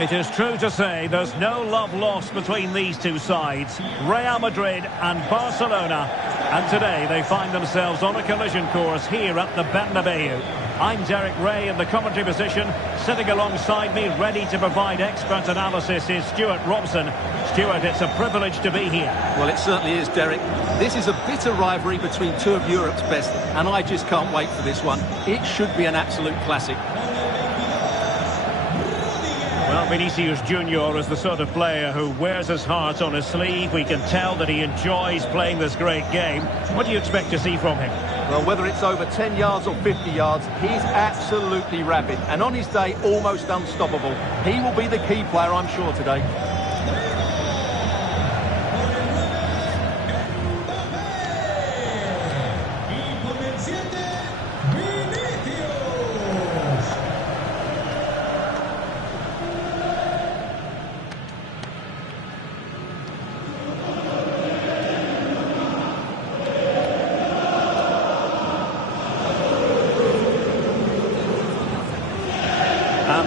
It is true to say there's no love lost between these two sides, Real Madrid and Barcelona. And today they find themselves on a collision course here at the Bernabeu. I'm Derek Ray in the commentary position. Sitting alongside me, ready to provide expert analysis, is Stuart Robson. Stuart, it's a privilege to be here. Well, it certainly is, Derek. This is a bitter rivalry between two of Europe's best, and I just can't wait for this one. It should be an absolute classic. Well, Vinicius Junior is the sort of player who wears his heart on his sleeve. We can tell that he enjoys playing this great game. What do you expect to see from him? Well, whether it's over 10 yards or 50 yards, he's absolutely rabid. And on his day, almost unstoppable. He will be the key player, I'm sure, today.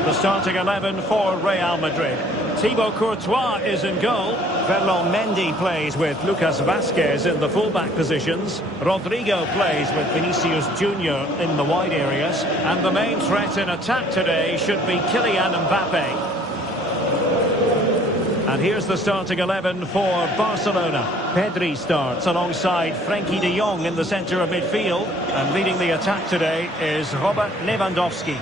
The starting 11 for Real Madrid. Thibaut Courtois is in goal. Ferland Mendy plays with Lucas Vazquez in the fullback positions. Rodrigo plays with Vinicius Junior in the wide areas. And the main threat in attack today should be Kylian Mbappe. And here's the starting 11 for Barcelona. Pedri starts alongside Frenkie de Jong in the centre of midfield. And leading the attack today is Robert Lewandowski.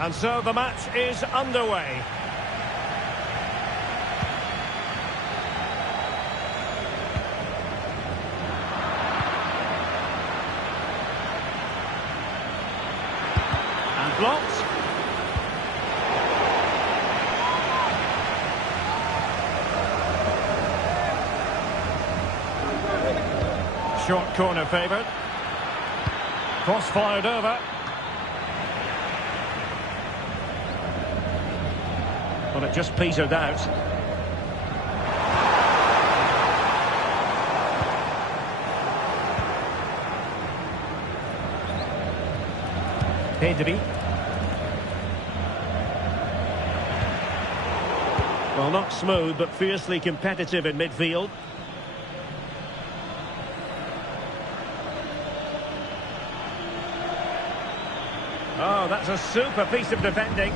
And so the match is underway. And blocked. Short corner favoured. Cross fired over. Well, it just petered out. Pedri. Well, not smooth, but fiercely competitive in midfield. Oh, that's a super piece of defending.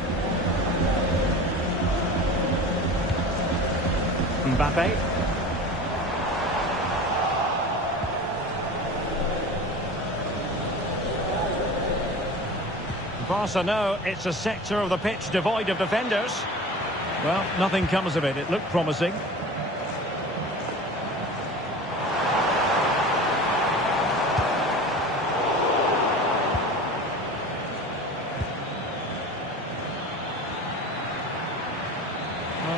Mbappe. Barca know it's a sector of the pitch devoid of defenders. Well, nothing comes of it. It looked promising.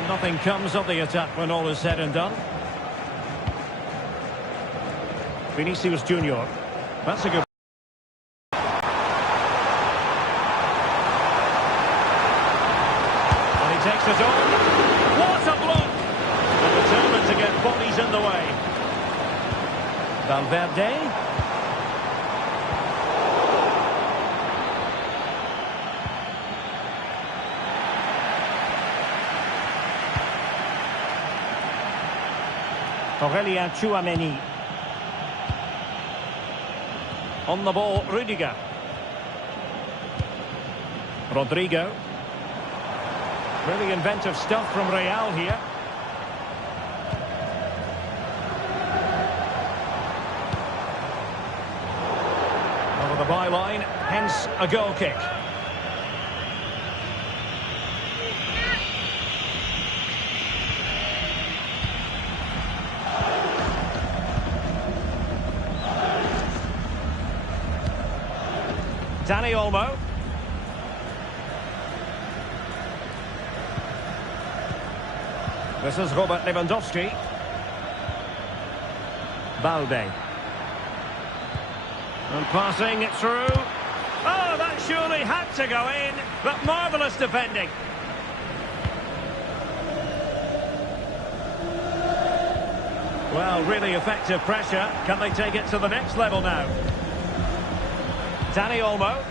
Nothing comes of the attack when all is said and done. Vinicius Junior. That's a good... And he takes it on. What a block! And determined to get bodies in the way. Valverde. Aurelien Tchouameni. On the ball, Rudiger. Rodrigo. Really inventive stuff from Real here. Over the byline, hence a goal kick. Dani Olmo. This is Robert Lewandowski. Balde. And passing it through. Oh, that surely had to go in, but marvellous defending. Well, really effective pressure. Can they take it to the next level now? Dani Olmo.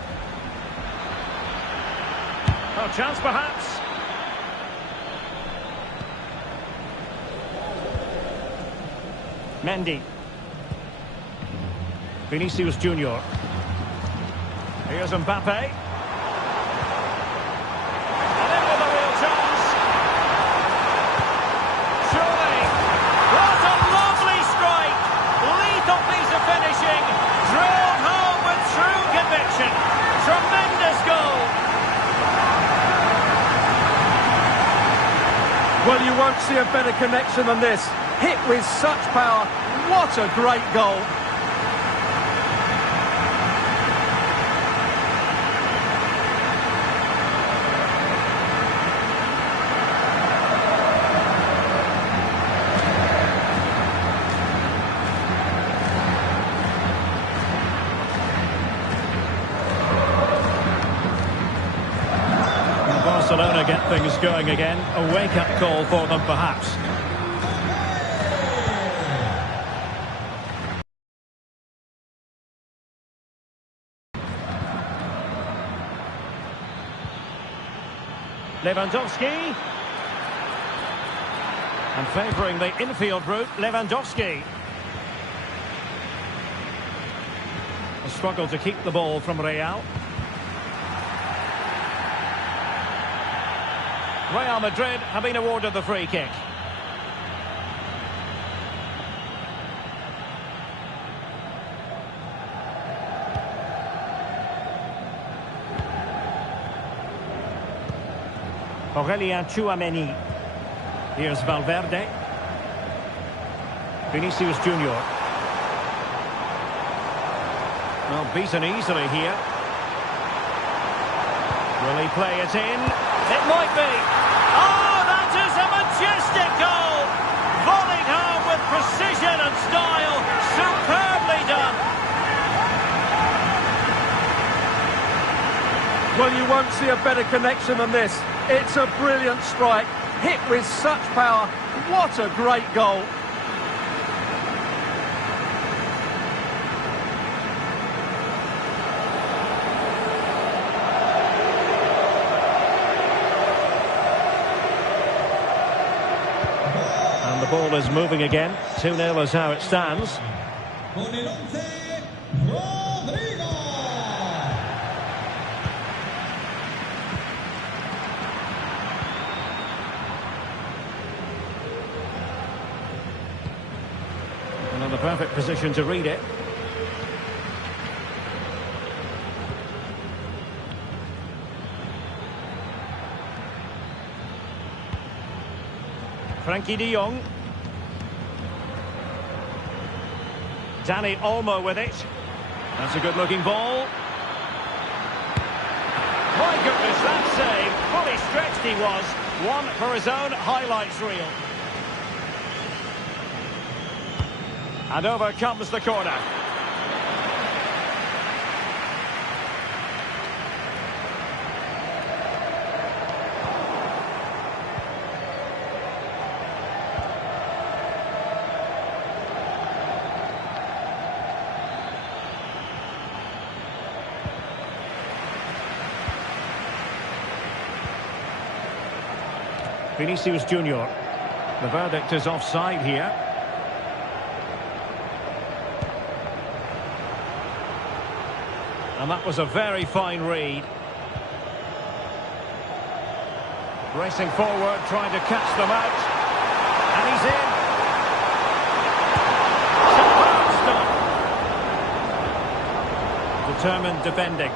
Oh, chance perhaps. Mendy. Vinicius Junior. Here's Mbappe. And in with a real chance. Surely. What a lovely strike. Lethal piece of finishing. Drilled home with true conviction. Tremendous goal. Well, you won't see a better connection than this. Hit with such power. What a great goal. Barcelona get things going again. A wake-up call for them, perhaps. Lewandowski. And favouring the infield route, Lewandowski. A struggle to keep the ball from Real. Real Madrid have been awarded the free kick. Aurelien Tchouameni. Here's Valverde. Vinicius Junior. Well, beaten easily here. Will he play it in? It might be. Oh, that is a majestic goal! Volleyed home with precision and style. Superbly done. Well, you won't see a better connection than this. It's a brilliant strike. Hit with such power. What a great goal. And the ball is moving again. 2-0 is how it stands. The perfect position to read it. Frankie de Jong. Dani Olmo with it. That's a good looking ball. My goodness, that save. Fully stretched he was. One for his own highlights reel. And over comes the corner. Vinicius Junior. The verdict is offside here. And that was a very fine read. Racing forward, trying to catch them out. And he's in. Superb stop. Determined defending.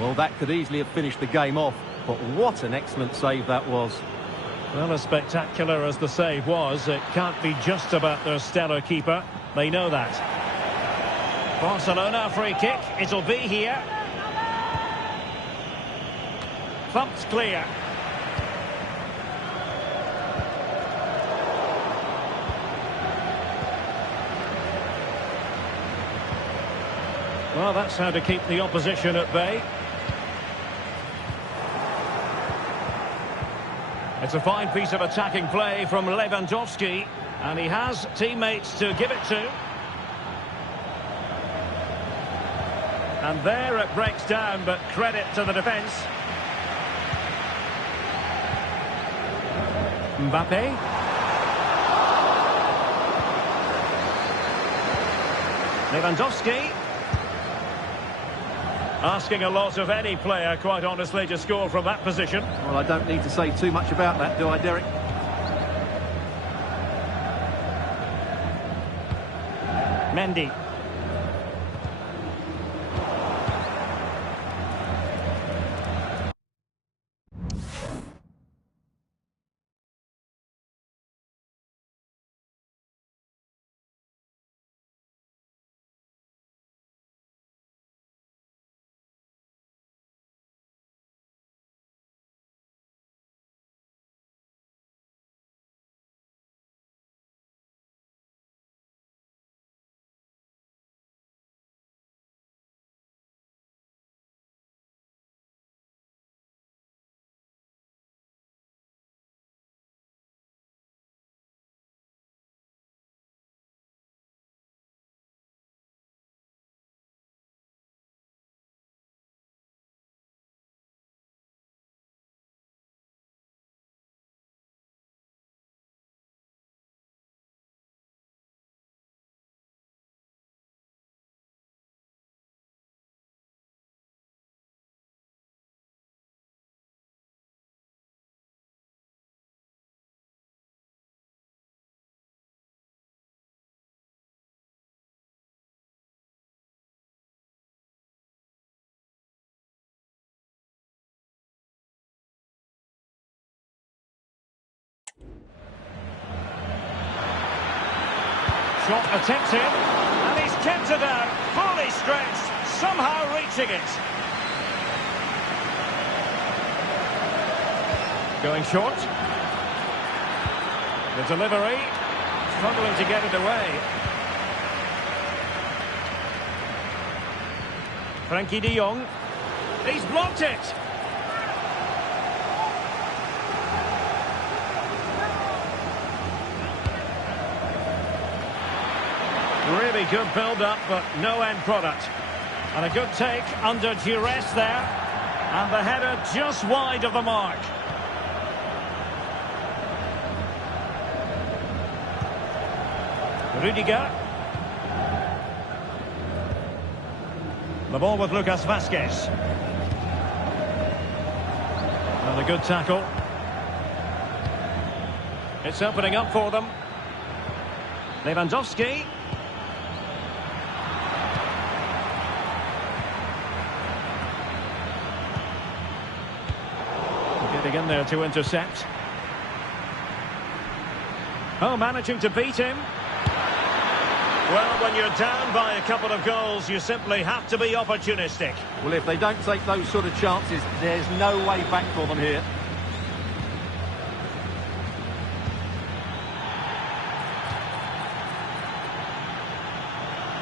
Well, that could easily have finished the game off. But what an excellent save that was. Well, as spectacular as the save was, it can't be just about their stellar keeper. They know that. Barcelona free kick. It'll be here. Thumped clear. Well, that's how to keep the opposition at bay. It's a fine piece of attacking play from Lewandowski, and he has teammates to give it to. And there it breaks down, but credit to the defence. Mbappe. Lewandowski. Asking a lot of any player, quite honestly, to score from that position. Well, I don't need to say too much about that, do I, Derek? Mendy. Shot attempted, and he's kept it out, fully stretched, somehow reaching it. Going short. The delivery, struggling to get it away. Frankie de Jong, he's blocked it. Really good build-up, but no end product. And a good take under duress there. And the header just wide of the mark. Rudiger. The ball with Lucas Vazquez. And a good tackle. It's opening up for them. Lewandowski. Getting in there to intercept. Oh, managing to beat him. Well, when you're down by a couple of goals, you simply have to be opportunistic. Well, if they don't take those sort of chances, there's no way back for them here.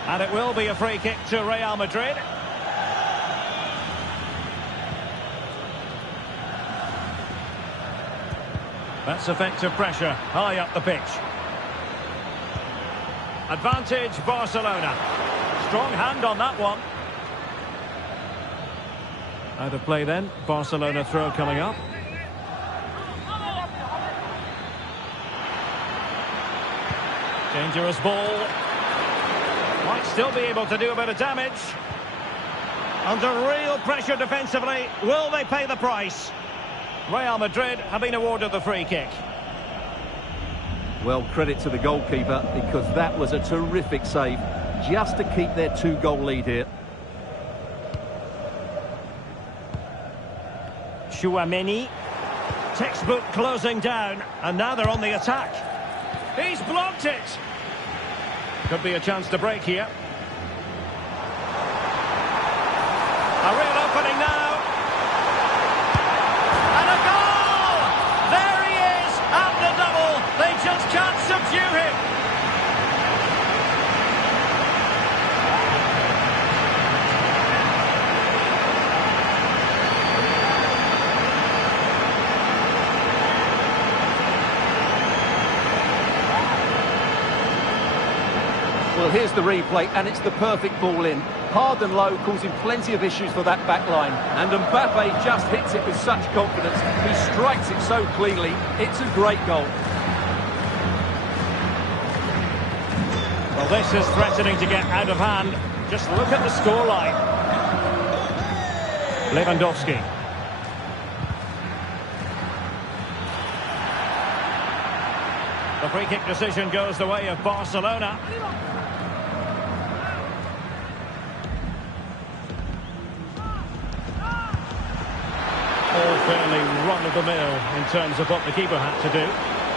And it will be a free kick to Real Madrid. That's effective pressure, high up the pitch. Advantage Barcelona. Strong hand on that one. Out of play then. Barcelona throw coming up. Dangerous ball. Might still be able to do a bit of damage. Under real pressure defensively. Will they pay the price? Real Madrid have been awarded the free kick. Well, credit to the goalkeeper, because that was a terrific save, just to keep their 2-goal lead here. Chouameni. Textbook closing down, and now they're on the attack. He's blocked it. Could be a chance to break here. A real opening now. Well, here's the replay, and it's the perfect ball in. Hard and low, causing plenty of issues for that back line. And Mbappe just hits it with such confidence. He strikes it so cleanly. It's a great goal. Well, this is threatening to get out of hand. Just look at the scoreline. Lewandowski. The free kick decision goes the way of Barcelona. All fairly run-of-the-mill in terms of what the keeper had to do.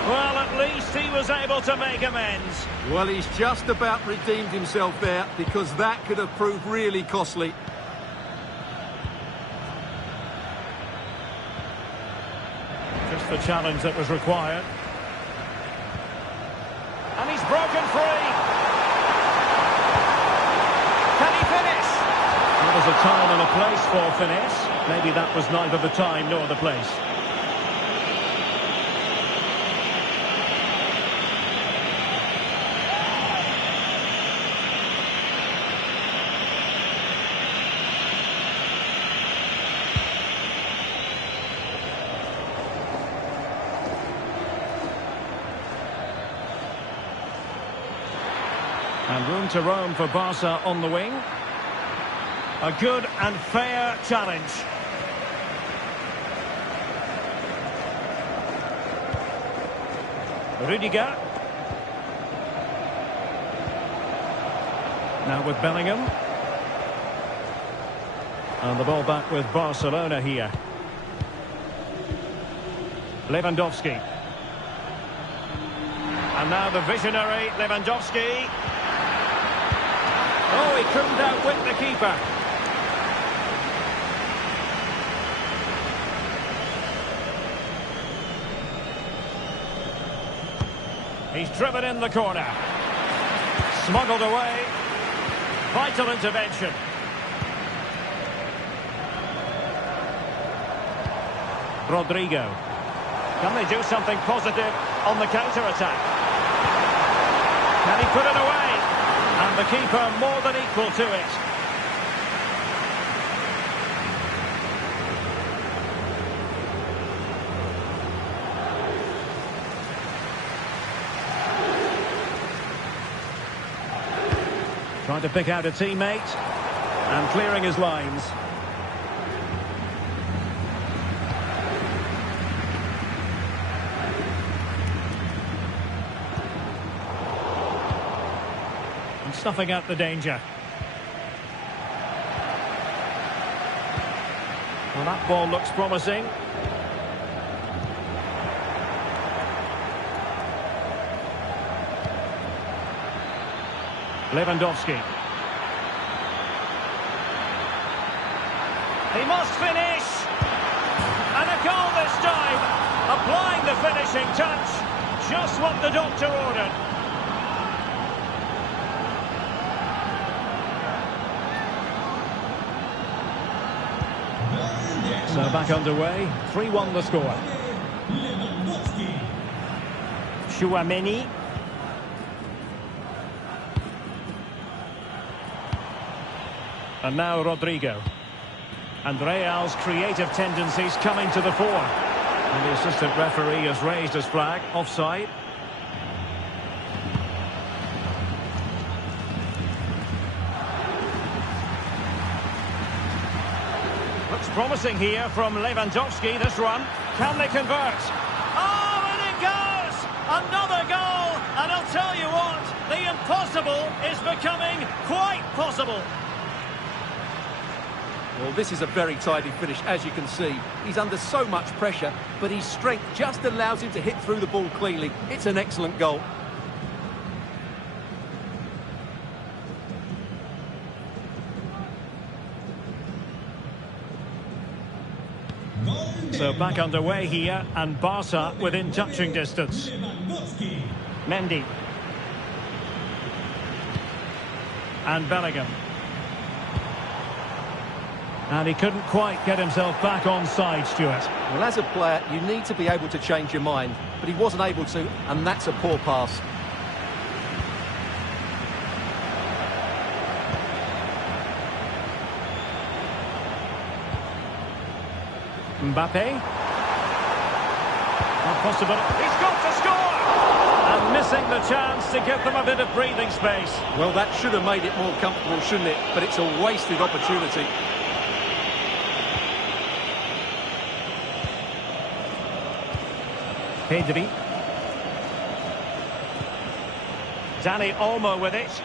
Well, at least he was able to make amends. Well, he's just about redeemed himself there, because that could have proved really costly. Just the challenge that was required. And he's broken free. Can he finish? Well, there's a time and a place for finish. Maybe that was neither the time nor the place. And room to roam for Barca on the wing. A good and fair challenge. Rudiger. Now with Bellingham. And the ball back with Barcelona here. Lewandowski. And now the visionary Lewandowski. Oh, he couldn't outwit the keeper. He's driven in the corner. Smuggled away. Vital intervention. Rodrigo. Can they do something positive on the counter-attack? Can he put it away? And the keeper more than equal to it. Trying to pick out a teammate and clearing his lines. Snuffing out the danger. Well, that ball looks promising. Lewandowski. He must finish. And a goal this time. Applying the finishing touch. Just what the doctor ordered. So back underway, 3-1 the score. Chouameni. And now Rodrigo. And Real's creative tendencies coming to the fore. And the assistant referee has raised his flag, offside. Looks promising here from Lewandowski, this run. Can they convert? Oh, and it goes! Another goal! And I'll tell you what, the impossible is becoming quite possible. Well, this is a very tidy finish, as you can see. He's under so much pressure, but his strength just allows him to hit through the ball cleanly. It's an excellent goal. So back underway here, and Barca within touching distance. Mendy. And Bellingham. And he couldn't quite get himself back on side, Stuart. Well, as a player, you need to be able to change your mind, but he wasn't able to, and that's a poor pass. Mbappe. Not possible. He's got to score! And missing the chance to give them a bit of breathing space. Well, that should have made it more comfortable, shouldn't it? But it's a wasted opportunity. Pedri. Dani Olmo with it.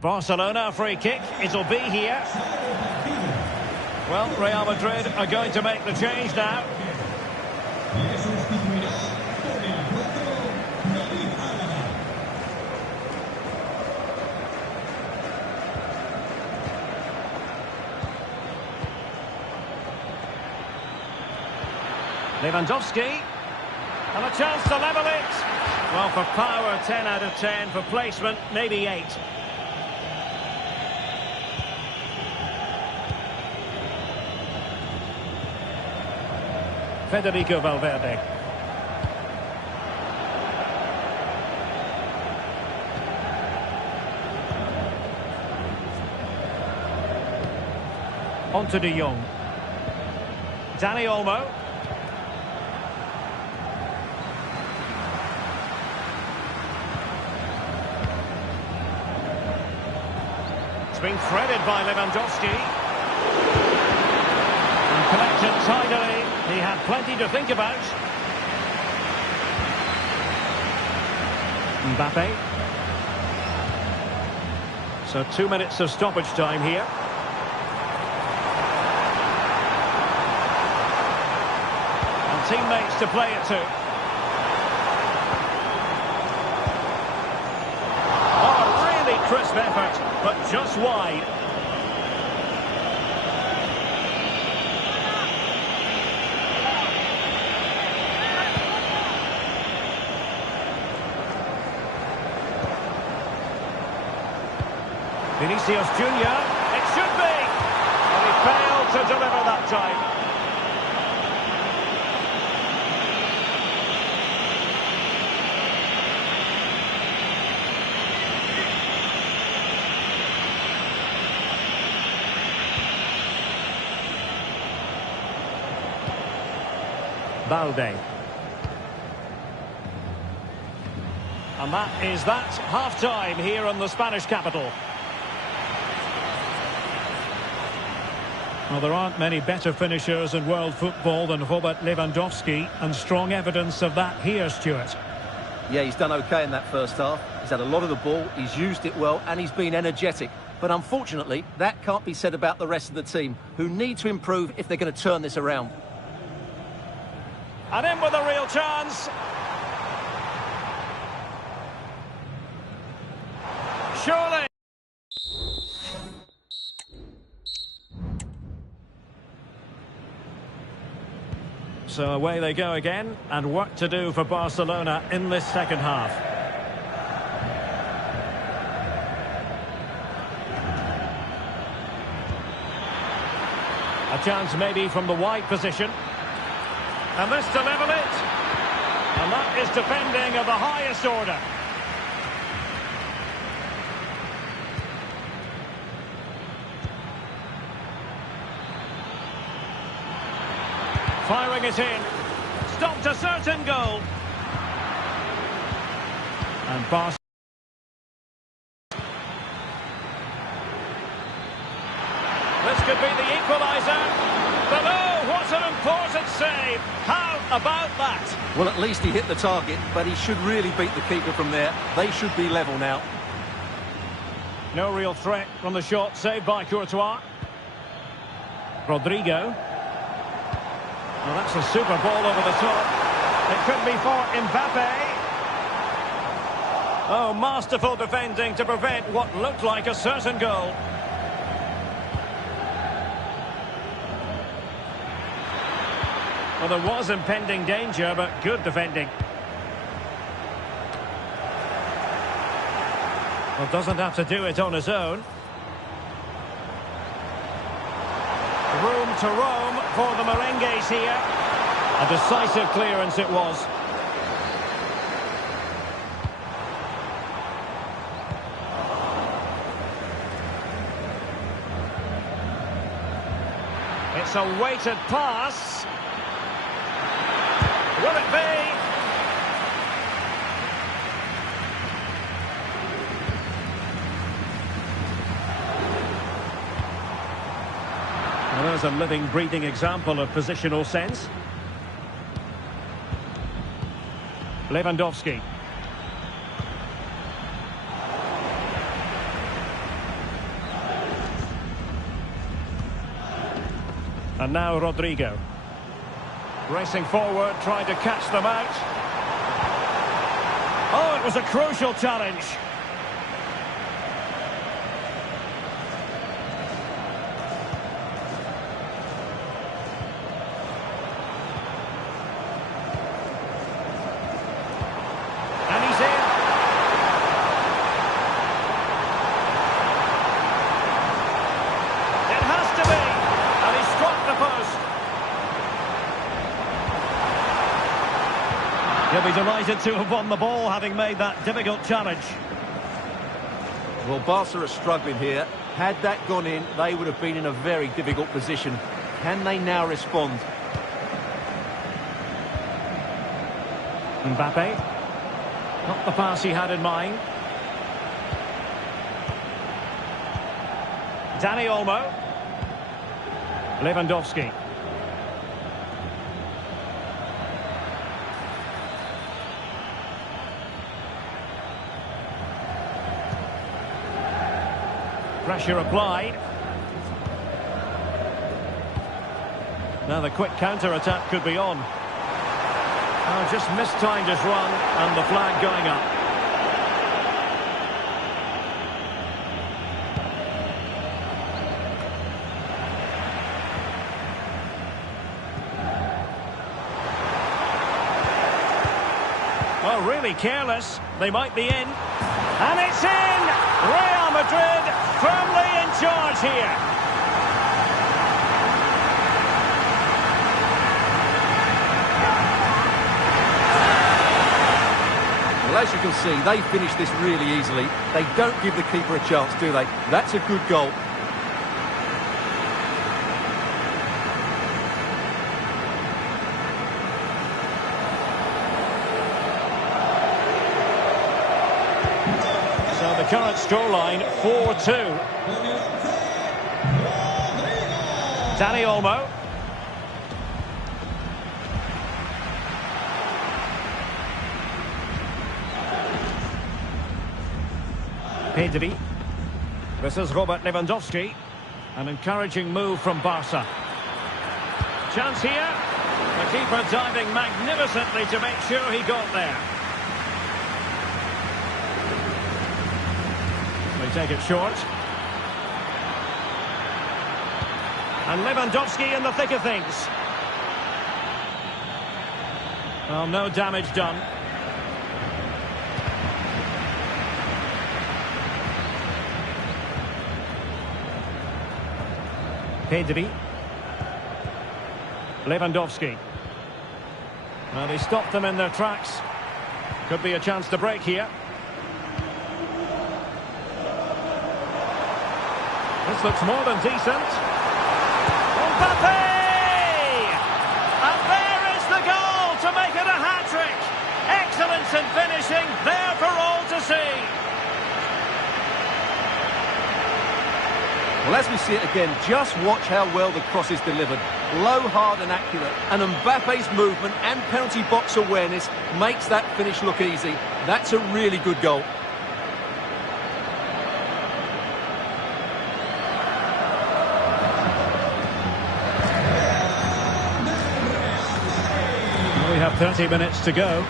Barcelona free kick. It'll be here. Well, Real Madrid are going to make the change now. Lewandowski. And a chance to level it. Well, for power, 10 out of 10. For placement, maybe 8. Federico Valverde. On to De Jong. Dani Olmo. It's been threaded by Lewandowski. And collected tidily. He had plenty to think about. Mbappe. So 2 minutes of stoppage time here. And teammates to play it to. Oh, a really crisp effort, but just wide. Vinicius Junior, it should be, but he failed to deliver that time. Balde. And that is that, half-time here in the Spanish capital. Well, there aren't many better finishers in world football than Robert Lewandowski, and strong evidence of that here, Stuart. Yeah, he's done okay in that first half. He's had a lot of the ball, he's used it well, and he's been energetic. But unfortunately, that can't be said about the rest of the team, who need to improve if they're going to turn this around. And in with a real chance. Surely. So away they go again, and work to do for Barcelona in this second half. A chance maybe from the wide position. And this to level it. And that is defending of the highest order. Firing it in. Stopped a certain goal. And Barca. This could be the equaliser. But oh, what an important save. How about that? Well, at least he hit the target, but he should really beat the keeper from there. They should be level now. No real threat from the shot, saved by Courtois. Rodrigo. Well, that's a super ball over the top. It could be for Mbappe. Oh, masterful defending to prevent what looked like a certain goal. Well, there was impending danger, but good defending. Well, doesn't have to do it on his own. Room to roam for the Merengues here. A decisive clearance it was. It's a weighted pass. Will it be? Well, there's a living, breathing example of positional sense. Lewandowski. And now Rodrigo. Racing forward, trying to catch them out. Oh, it was a crucial challenge. And he's in. It has to be. And he struck the post. He'll be delighted to have won the ball, having made that difficult challenge. Well, Barca are struggling here. Had that gone in, they would have been in a very difficult position. Can they now respond? Mbappe. Not the pass he had in mind. Dani Olmo. Lewandowski. Pressure applied. Now the quick counter-attack could be on. Oh, just mistimed his run and the flag going up. Well, really careless. They might be in. And it's in! Real Madrid firmly in charge here. Well, as you can see, they finish this really easily. They don't give the keeper a chance, do they? That's a good goal. So the current scoreline, 4-2. Dani Olmo. Pedri. This is Robert Lewandowski. An encouraging move from Barca. Chance here. The keeper diving magnificently to make sure he got there. They take it short. And Lewandowski in the thick of things. Well, no damage done. Pedri. Lewandowski. Well, he stopped them in their tracks. Could be a chance to break here. This looks more than decent. Mbappe! And there is the goal to make it a hat-trick. Excellence in finishing, there for all to see. Well, as we see it again, just watch how well the cross is delivered. Low, hard and accurate. And Mbappe's movement and penalty box awareness makes that finish look easy. That's a really good goal. We have 30 minutes to go.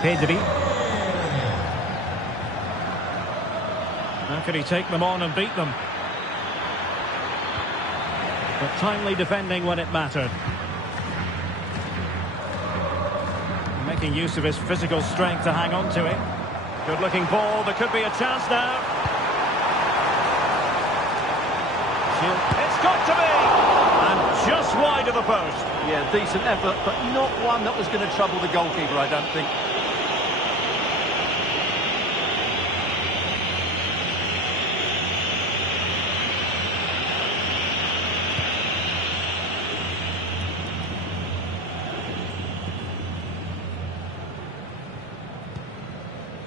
Pedri. How can he take them on and beat them? But timely defending when it mattered. Making use of his physical strength to hang on to it. Good looking ball, there could be a chance now. It's got to be! And just wide of the post. Yeah, decent effort, but not one that was going to trouble the goalkeeper, I don't think.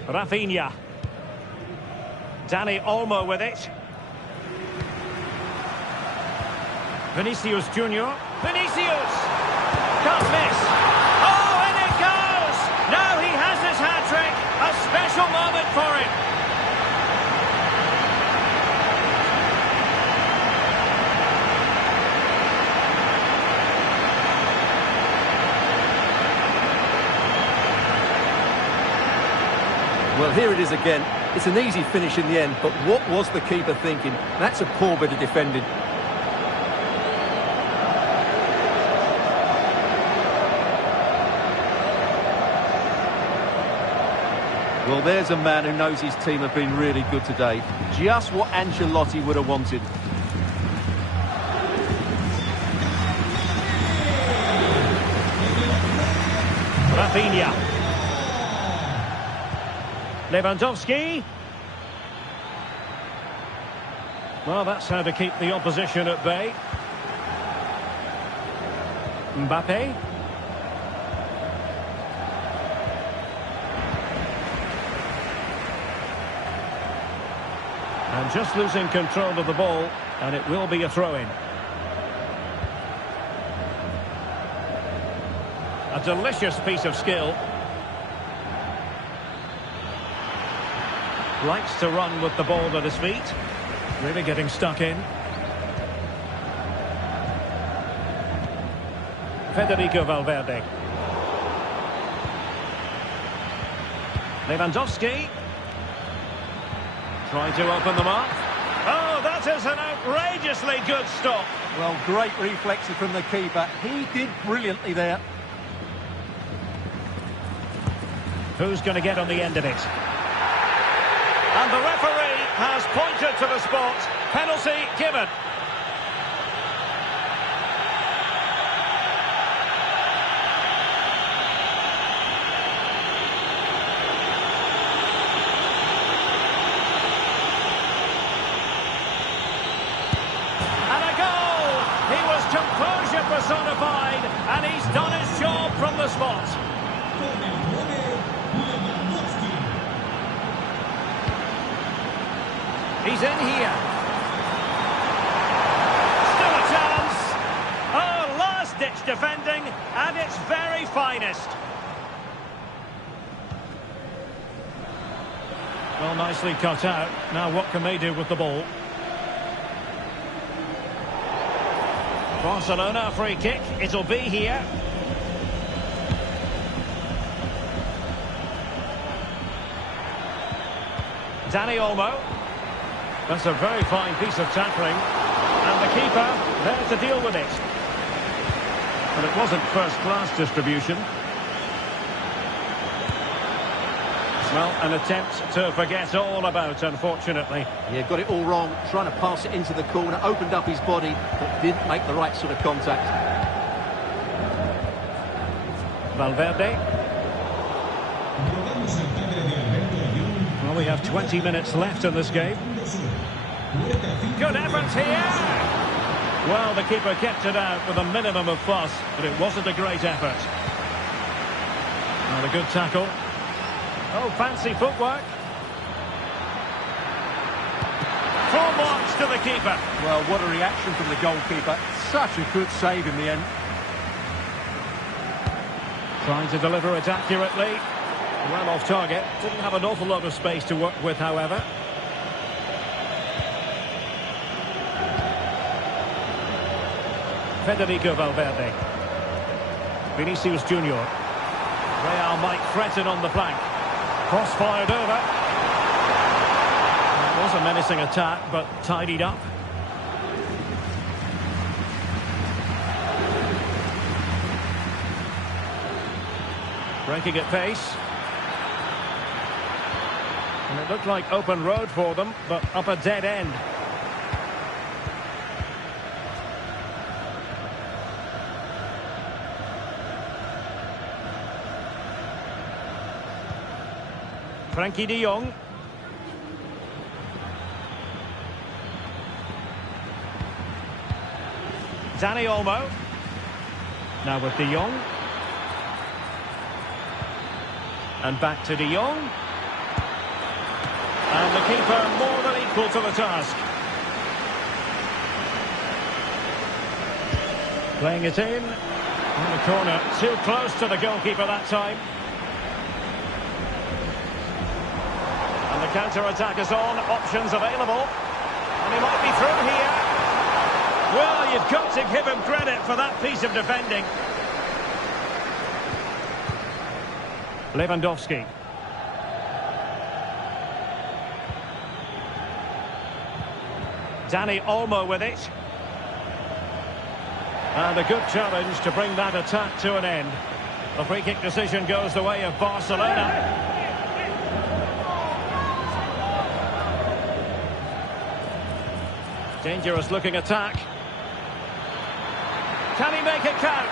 Rafinha. Dani Olmo with it. Vinicius Junior. Vinicius! Can't miss. Oh, and it goes! Now he has his hat-trick. A special moment for him. Well, here it is again. It's an easy finish in the end, but what was the keeper thinking? That's a poor bit of defending. Well, there's a man who knows his team have been really good today. Just what Ancelotti would have wanted. Rafinha. Lewandowski. Well, that's how to keep the opposition at bay. Mbappe. And just losing control of the ball, and it will be a throw-in. A delicious piece of skill. Likes to run with the ball at his feet. Really getting stuck in. Federico Valverde. Lewandowski. Trying to open them up. Oh, that is an outrageously good stop. Well, great reflexes from the keeper. He did brilliantly there. Who's going to get on the end of it? And the referee has pointed to the spot. Penalty given. And a goal! He was composure personified, and he's done his job from the spot. He's in here. Still a chance. Oh, last-ditch defending at its very finest. Well, nicely cut out. Now what can they do with the ball? Barcelona free kick. It'll be here. Dani Olmo. That's a very fine piece of tackling. And the keeper there to deal with it. But it wasn't first-class distribution. Well, an attempt to forget all about, unfortunately. Yeah, got it all wrong, trying to pass it into the corner, opened up his body, but didn't make the right sort of contact. Valverde. Well, we have 20 minutes left in this game. Good effort here! Well, the keeper kept it out with a minimum of fuss, but it wasn't a great effort. And a good tackle. Oh, fancy footwork. Full marks to the keeper. Well, what a reaction from the goalkeeper. Such a good save in the end. Trying to deliver it accurately. Well off target. Didn't have an awful lot of space to work with, however. Federico Valverde. Vinicius Junior. Real might threaten on the flank. Cross fired over. It was a menacing attack, but tidied up. Breaking at pace. And it looked like open road for them, but up a dead end. Frankie de Jong. Dani Olmo. Now with de Jong. And back to de Jong. And the keeper more than equal to the task. Playing it in. In the corner. Too close to the goalkeeper that time. And the counter-attack is on. Options available. And he might be through here. Well, you've got to give him credit for that piece of defending. Lewandowski. Dani Olmo with it. And a good challenge to bring that attack to an end. The free kick decision goes the way of Barcelona. Dangerous looking attack. Can he make it count?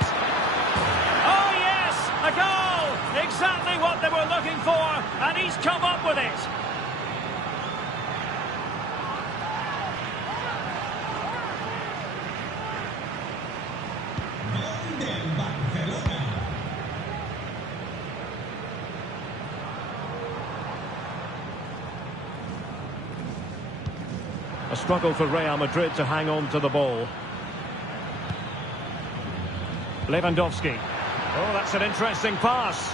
Oh yes, a goal! Exactly what they were looking for, and he's come up with it. A struggle for Real Madrid to hang on to the ball. Lewandowski. Oh, that's an interesting pass.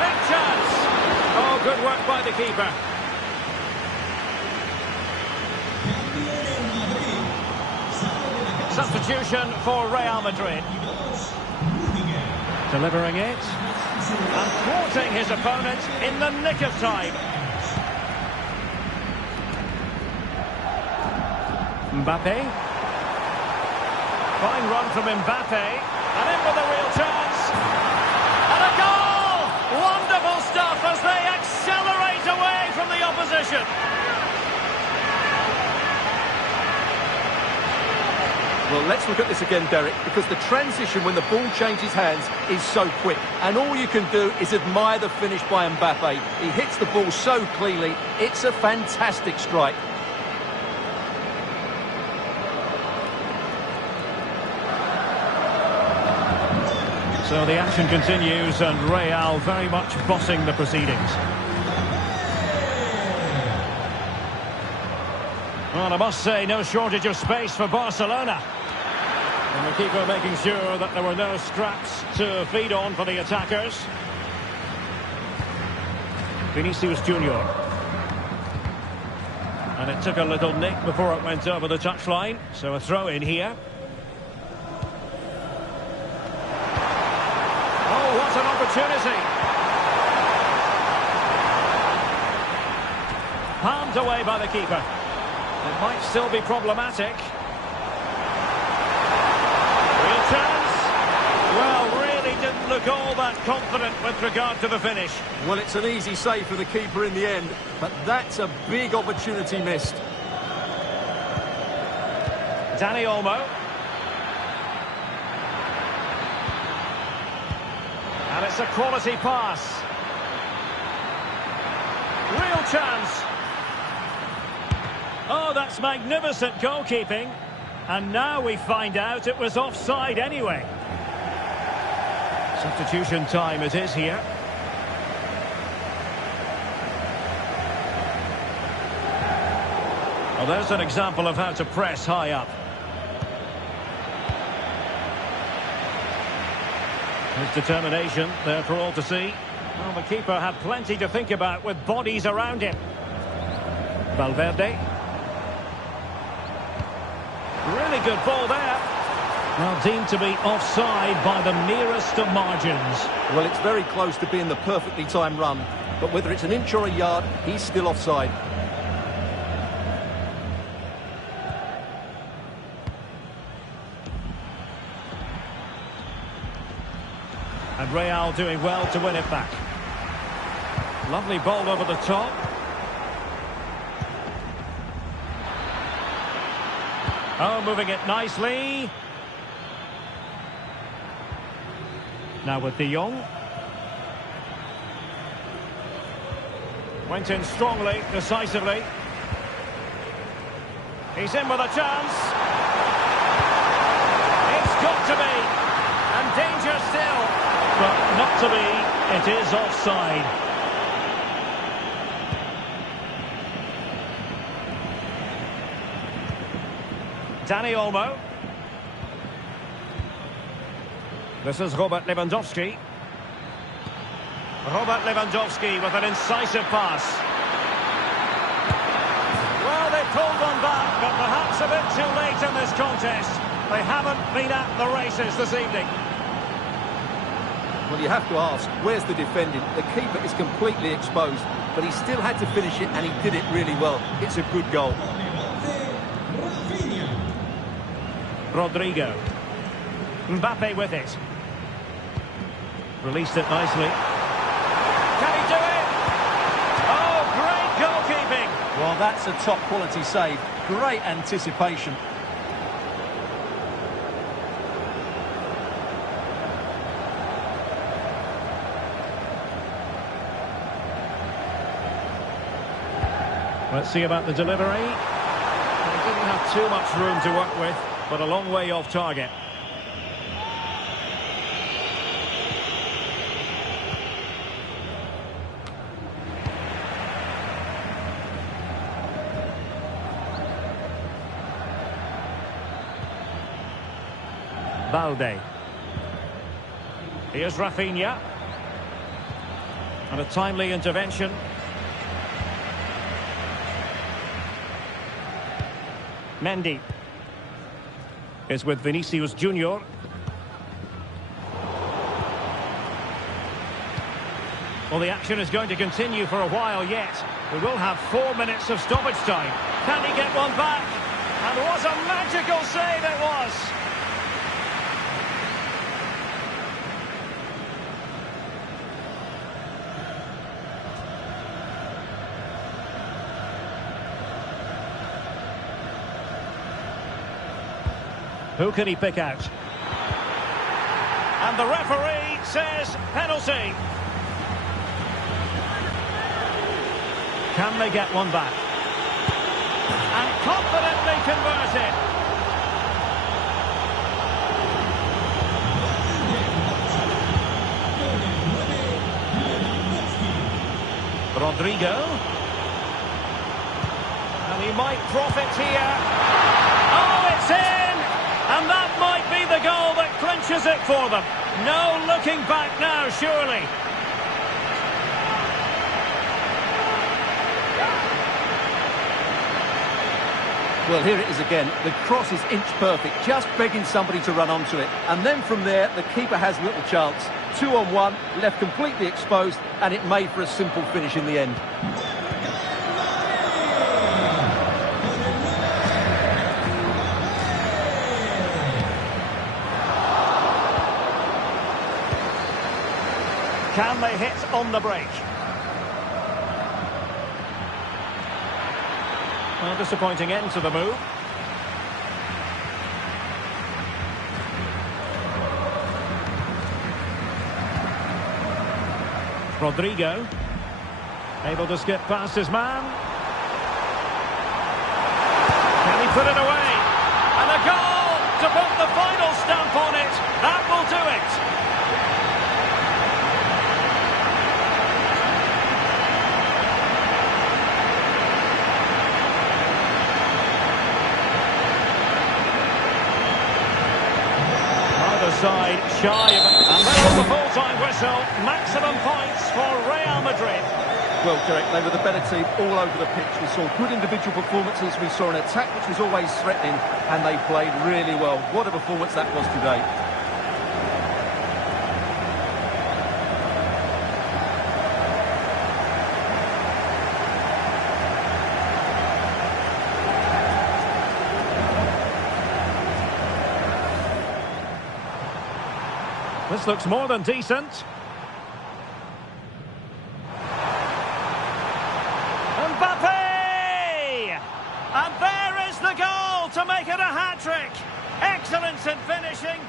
Big chance. Oh, good work by the keeper. Substitution for Real Madrid. Delivering it. And thwarting his opponent in the nick of time. Mbappe. Fine run from Mbappe. And in with a real chance. And a goal! Wonderful stuff as they accelerate away from the opposition. Well, let's look at this again, Derek, because the transition when the ball changes hands is so quick. And all you can do is admire the finish by Mbappe. He hits the ball so cleanly. It's a fantastic strike. So the action continues and Real very much bossing the proceedings. Well, I must say, no shortage of space for Barcelona. And the keeper making sure that there were no scraps to feed on for the attackers. Vinicius Junior. And it took a little nick before it went over the touchline. So a throw in here. Oh, what an opportunity. Palmed away by the keeper. It might still be problematic. Real chance. Well, really didn't look all that confident with regard to the finish. Well, it's an easy save for the keeper in the end, but that's a big opportunity missed. Dani Olmo. And it's a quality pass. Real chance. Oh, that's magnificent goalkeeping. And now we find out it was offside anyway. Substitution time it is here. Well, there's an example of how to press high up. His determination there for all to see. Well, the keeper had plenty to think about with bodies around him. Valverde. Really good ball there. Now deemed to be offside by the merest of margins. Well, it's very close to being the perfectly timed run, but whether it's an inch or a yard, he's still offside. And Real doing well to win it back. Lovely ball over the top. Oh, moving it nicely. Now with De Jong. Went in strongly, decisively. He's in with a chance. It's got to be. And danger still. But not to be. It is offside. Dani Olmo. This is Robert Lewandowski. Robert Lewandowski with an incisive pass. Well, they pulled one back, but perhaps a bit too late in this contest. They haven't been at the races this evening. Well, you have to ask, where's the defending? The keeper is completely exposed, but he still had to finish it, and he did it really well. It's a good goal. Rodrigo. Mbappe with it. Released it nicely. Can he do it? Oh, great goalkeeping. Well, that's a top quality save. Great anticipation. Let's see about the delivery. He didn't have too much room to work with, but a long way off target. Balde. Here's Rafinha. And a timely intervention. Mendy is with Vinicius Junior. Well, the action is going to continue for a while yet. We will have 4 minutes of stoppage time. Can he get one back? And what a magical save it was! Who can he pick out? And the referee says penalty. Can they get one back? And confidently converted. Rodrigo. And he might profit here. Oh, it's in! And that might be the goal that clinches it for them. No looking back now, surely. Well, here it is again. The cross is inch perfect, just begging somebody to run onto it. And then from there, the keeper has little chance. 2-on-1, left completely exposed, and it made for a simple finish in the end. Can they hit on the break? Well, disappointing end to the move. Rodrigo. Able to skip past his man. Can he put it away? And a goal to put the final stamp on it. That will do it. Either side shy of it. And there was the full-time whistle. Maximum points for Real Madrid. Well, Derek, they were the better team all over the pitch. We saw good individual performances. We saw an attack which was always threatening, and they played really well. What a performance that was today. This looks more than decent. And there is the goal to make it a hat-trick. Excellence in finishing.